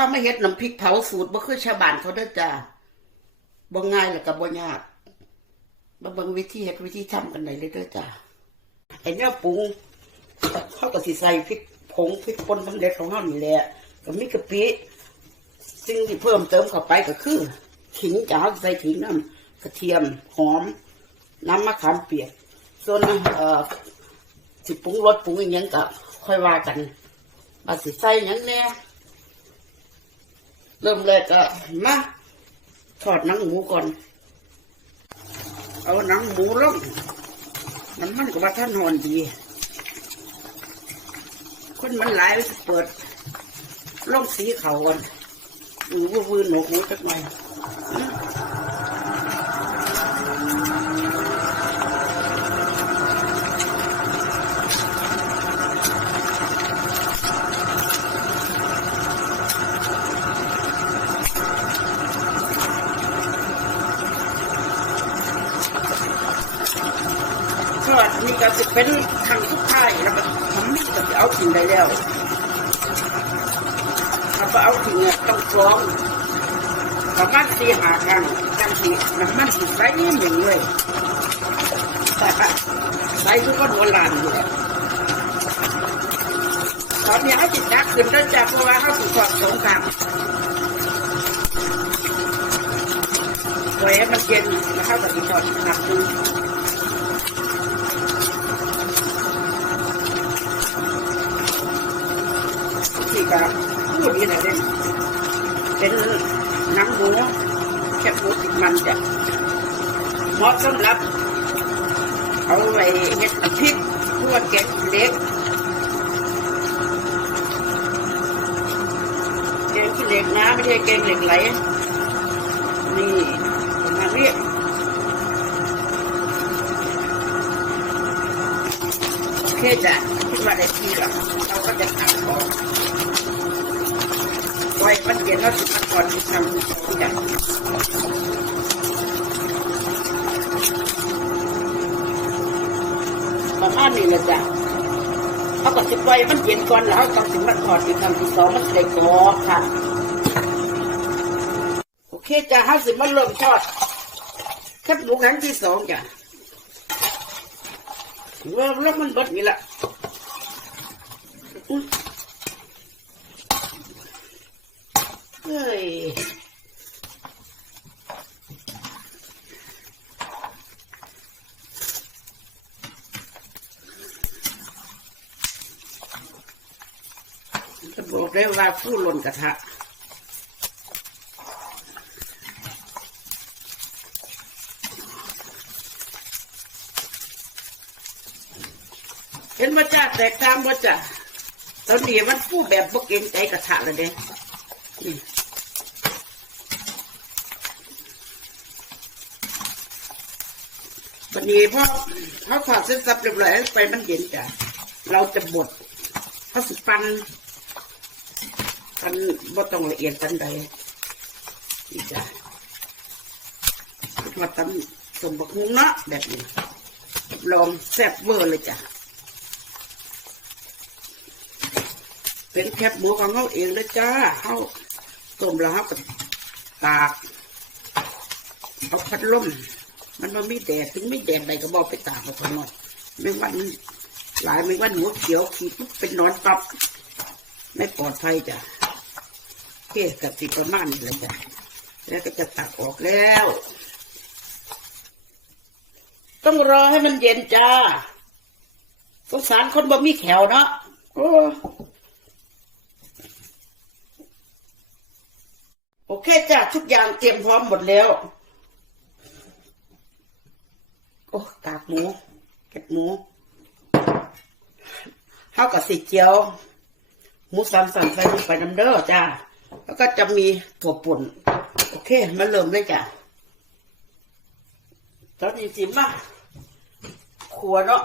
ามาเฮ็ดน้ำพริกเผาสูตรบ่คือชาวบ้านเขาเด้อจ้าบ่ง่ายแล้วก็บ่ยากมาเบิ่งวิธีเฮ็ดวิธีทำกันได้เลยเด้อจ้าไอ้แนวปรุงเขาก็สิใส่พริกผงพริกป่นสำเร็จของเฮานี่แหละก็มีกะปิสิ่งที่เพิ่มเติมเข้าไปก็คือขิงจ้าใส่ขิงน้ำกระเทียมหอม น้ำมะขามเปียก ส่วนเอ่อสิปรุงรสปรุงอีหยังก็ค่อยว่ากันว่าสิใส่หยังแน่ เริ่มแรกก็มาถอดหนังหมูก่อน เอาหนังหมูลงน้ำมันกับท่านหอนดีคนมันหลายเปิดลงสีเขาก่อนหนูวืนหนูหูจักหน่อย นี่ก็จะเป็นครั้งสุดท้ายแล้วก็ทำนี่ก็จะเอาทิ้งได้แล้วถ้าบ่เอาทิ้งเนี่ยต้องกรองประมาณสี่หาครั้งจังสีน้ำมันสิใส่เหนึ่งเลยใส่ทุกคนโบราณอยู่แล้วตอนนี้เขาจิตจักขึ้นเนื่องจากเพราะว่าเขาถูกสอบสงครามไว้ให้มันเย็นแล้วเข้ากับที่ทอดหนักดูที่ ก็พูดนี่แหละเนี่ยเป็นหนังหมูแคบหมูติดมันจ้ะเหมาะสำหรับ เอาไว้เห็ดพริกพวกแกงเล็กแกงขี้เหล็กนะไม่ใช่แกงเหล็กไหลนี่มาณนี้โอเคจ้ะคิดว่าได้ที่แล้วเราก็จะตัดออก ไว้มันเย็นแล้วสุดก่อนที่ทำทุกอย่างประมาณนี้เลยจ้ะเขาก็จะปล่อยมันเย็นก่อนแล้วต้องถึงมันถอดอีกครั้งที่สองมันจะได้กรอบค่ะโอเคจ้ะห้าสิบมันเริ่มทอดแคบหมูครั้งที่สองจ้ะเริ่มแล้วมันบดนี่แหละอุ๊ย เฮ้ย จะบอกได้ว่าผู้ล่นกระทะเห็นว่าจ้าแตกตางว่าจ้าตอนนี้มันผู้แบบบกเกรงใจกระทะเลยเด้นี่ วันนี้พอเขาถอดเส้นซับเรียบร้อยไปมันเย็นจ้ะเราจะบดเขาสิปันปันบ่ต้องละเอียดปันใดนี่จ้ะมาตำสมบักฮุงเนาะแบบนี้ลองแซ่บเวอร์เลยจ้ะเป็นแคบหมูของเขาเองเลยจ้าเขาต้มแล้วเขาก็ตากเอาพัดลม มันมันไม่แดดถึงไม่แดดใดก็บอกไปตากเอาข้างนอกไม่วันหลายไม่วันหัวเขียวขีดปุ๊บเป็นนอนตับไม่ปลอดภัยจ้ะเพี้ยกับสิประมาณนี้แหละจ้ะแล้วก็จะตักออกแล้ว ต้องรอให้มันเย็นจ้าสงสารคนบ่มีแขวเนาะโอ้โอเคจ้ะทุกอย่างเตรียมพร้อมหมดแล้ว โอ้กากหมูเก็บหมูเท่ากับสีเจียว หมูสามสันใส่ลงไปน้ำเด้อจ้า แล้วก็จะมีถั่วป่น โอเค มาเริ่มเลยจ้ะตอนนี้สิมาขัวเนาะ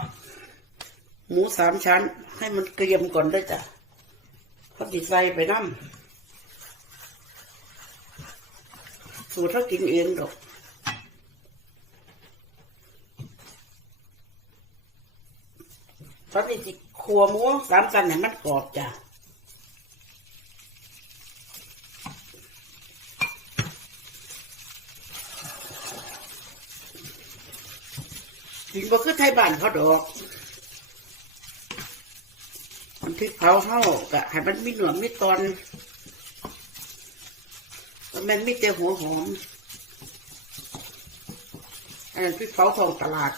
หมูสามชั้น ให้มันเกรียมก่อนด้วยจ้ะเขาติใส่ไปน้ำสูตรเขากินเองดอก เขาสิจิขัวหมูสามชั้นเนี่ยมันกรอบจ้ะกินบ่คือไทยบ้านเขาดอก มันพริกเผาเท่ากะให้มันมีหนวดมีตอนมันมีแต่หัวหอมอันนั้นพริกเผาของตลาด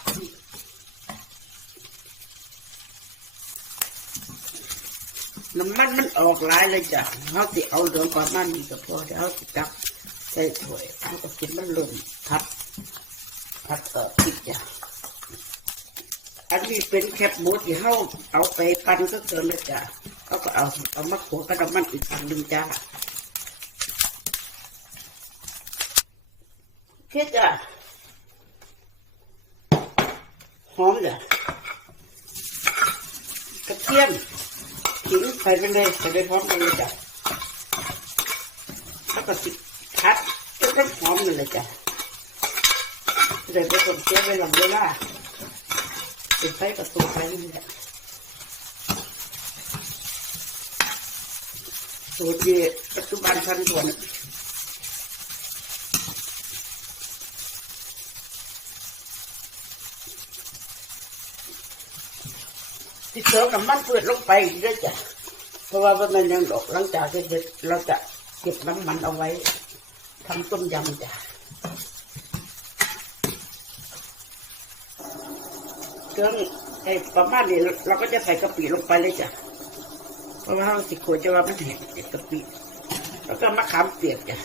น้ำมันมันออกหลายเลยจ้ะเขาสิเอาเหลืองประมาณนี้ก็พอเดี๋ยวเขาสิตักใส่ถ้วยเขาก็กินมันเริ่มพัดพัดเออพริกจ้ะอันนี้เป็นแคบหมูที่เขาเอาไปปั้นก็เกินเลยจ้ะเขาก็เอาเอามาขัวกับน้ำมันอีกอันหนึ่งจ้ะเพื่อจ้ะหอมจ้ะกระเทียม ขิงใส่ไปเลยใส่ไปพร้อมกันเลยจ้ะแล้วก็สิพัดจนน้ำหอมมันเลยจ้ะเดี๋ยวไปผสมเสียเวลาเวลาเป็นไฟประตูไปนี่จ้ะสูตรที่ปัจจุบันทันด่วน ที่เติมน้ำมันเปิดลงไปด้วยจ้ะเพราะว่ามันยังดอกหลังจากที่เด็ดเราจะเก็บน้ำมันเอาไว้ทำต้มยำจ้ะเครื่องไอ้ประมาณนี้เราก็จะใส่กะปิลงไปเลยจ้ะเพราะว่าเราสิควรจะว่ามันแห้งกะปิแล้วก็มะขามเปียกจ้ะ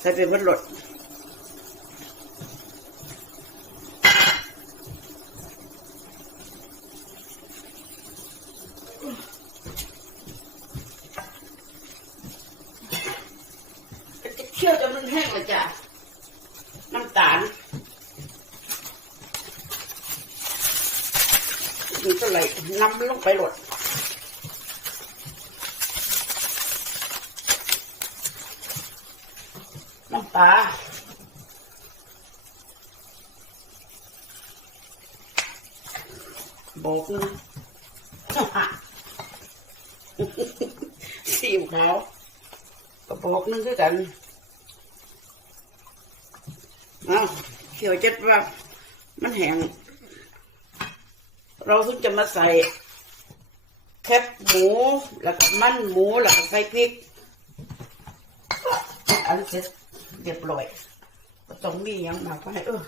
ใส่ไปบนรถจะเคี่ยวจนมันแห้งเลยจ้ะ น้ำ ตาลนี่ก็เลยนำลงไปหลดน้ำปลาบอกนึงสีขาวกระบอกนึงคือกัน เอาเขียวเจ็ดว่ามันแห้งเราถึงจะมาใส่แคบหมู แล้วก็มันหมู แล้วก็ใส่พริก อันเสร็จเรียบร้อยก็ต้องมีอย่างมากไปเออ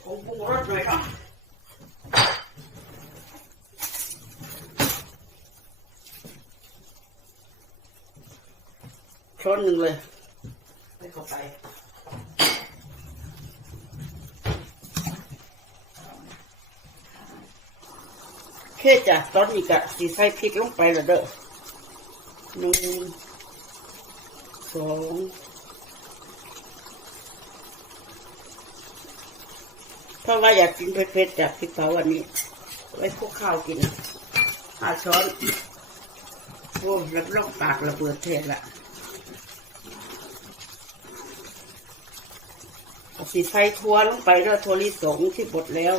โอ้ปรุงรสหน่อยเนาะช้อนหนึ่งเลยไปเข้าไป คจ้ะตอนนี้กะสีใส่พริกลงไปแล้วเด้อหนึ่งสองเพราะว่าอยากกินเผ็ดๆจากพริกเผาวันนี้ ไว้คลุกข้าวกินห้าช้อนโอ้รับรองปากระเบิดเทศละเอาสีไฟทัวลงไปด้วทัวลิสงที่บดแล้ว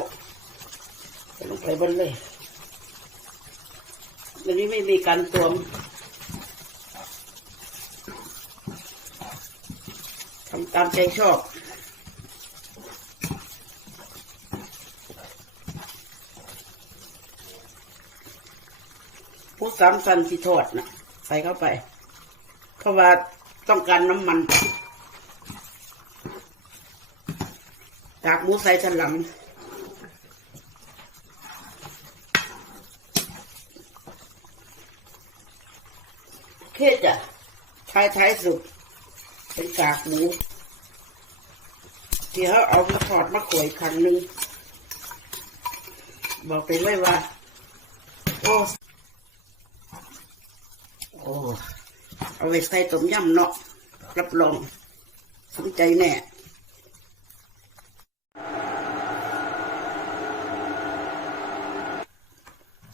ลงไปบนเลย อันนี้ไม่มีการตวมทำตามใจชอบผู้สามสันที่ทอดนะใส่เข้าไป เพราะว่าต้องการน้ำมัน จากหมูใส่ฉลัง เคศอะท้ายท้ายสุด เป็นกากหมูที่เขาเอามาทอดมาขวยครั้งหนึ่งบอกไปเลยว่า โอ้โอ้เอาไปใส่ต้มยำเนาะรับรองสนใจแน่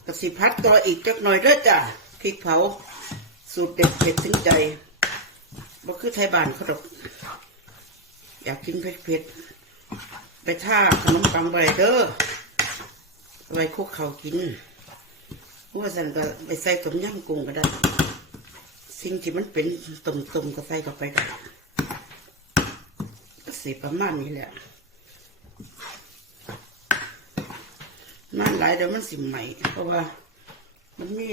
กสิพัดตัวอีกจักหน่อยเด้อจ้ะพริกเผา สูตรเด็ดเผ็ดถึงใจบ่คือไทยบ้านเขาดอก อยากกินเผ็ดเผ็ดๆไปท่าขนมปังไปเด้อไว้คุกเขากินว่าสันก็ไปใส่ต้มยำกุ้งก็ได้ สิ่งที่มันเป็นตุ่มๆก็ใส่เข้าไปได้ก็สีประมาณนี้แหละนั่นหลายเดี๋ยวมันสิใหม่เพราะว่า มันมี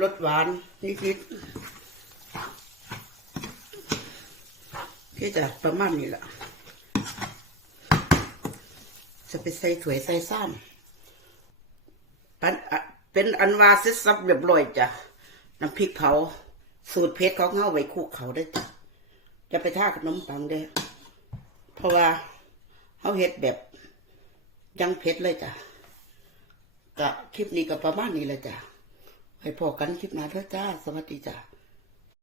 รสหวานนิดๆที่จะประมาณนี้แหละ จะไปใส่ถ้วยใส่ซ้ำปันเป็นอันวาเสร็จสับเรียบร้อยจ้ะ น้ำพริกเผา สูตรเพชรเขาเอาไว้คุกเขาได้จ้ะ จะไปท่าขนมปังเด้อเพราะว่าเขาเฮ็ดแบบยังเผ็ดเลยจ้ะก็คลิปนี้ก็ประมาณนี้แหละจ้ะ ให้พอกันคลิปหน้าเถอจ้า สวัสดีจ้า